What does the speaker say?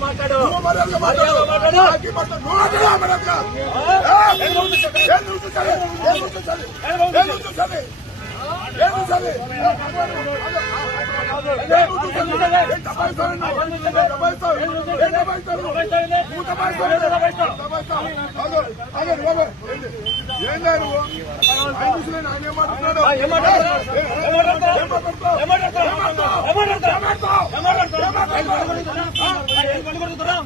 మాట్లాడు. మాట్లాడు. నువ్వు మాట్లాడు, మర్యాదగా. ఏ? ఏం పడుకుంటున్నావు.